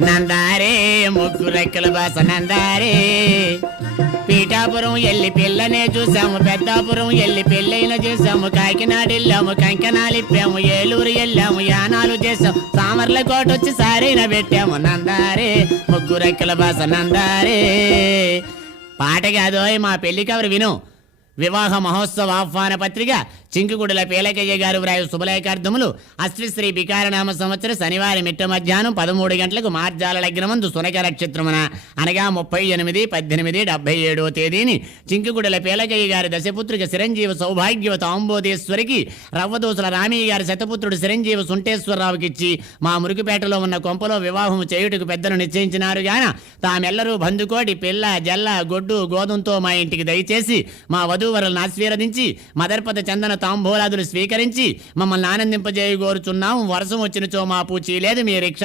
నందారే ముగ్గురెక్కల బాస నందారే. పీఠాపురం ఎల్లి పిల్లనే చూసాము, పెద్దాపురం ఎల్లి పెళ్ళైన చేసాము, కాకినాడ వెళ్ళాము, కంకణాలు ఇప్పాము, ఏలూరు వెళ్ళాము, యానాలు చేసాము, సామర్ల కోటొచ్చి సారైన పెట్టాము. నందారే ముగ్గురెక్కల బాస నందారే. పాట కాదోయ్, మా పెళ్లి కవర్ విను. వివాహ మహోత్సవ ఆహ్వాన పత్రిక చింకుగుడుల పేలకయ్య గారు వ్రాయు శుభలేఖార్థములు అశ్విశ్రీ బికారనామ సంవత్సర శనివారం మిట్ట మధ్యాహ్నం 13 గంటలకు మార్జాల లగ్నమందు సునక నక్షత్రమున అనగా 30/8/1877 తేదీని చింకుగుడుల పేలకయ్య గారి దశపుత్రిక చిరంజీవ సౌభాగ్యవత ఆంబోధేశ్వరికి రవ్వదోసుల రామయ్య గారి శతపుత్రుడు చిరంజీవ సుంటేశ్వరరావుకిచ్చి మా మురికిపేటలో ఉన్న కొంపలో వివాహం చేయుటకు పెద్దలు నిశ్చయించినారు గాన తామెల్లరూ బంధుకోటి పిల్ల జల్ల గొడ్డు గోధుమతో మా ఇంటికి దయచేసి మా వధూవరులను ఆశీర్వదించి మదర్పద చందన తాంబూలాదులు స్వీకరించి మమ్మల్ని ఆనందింపజేయగోరుచున్నాం. వర్షం వచ్చినచో మా పూచి లేదు, మీ రిక్ష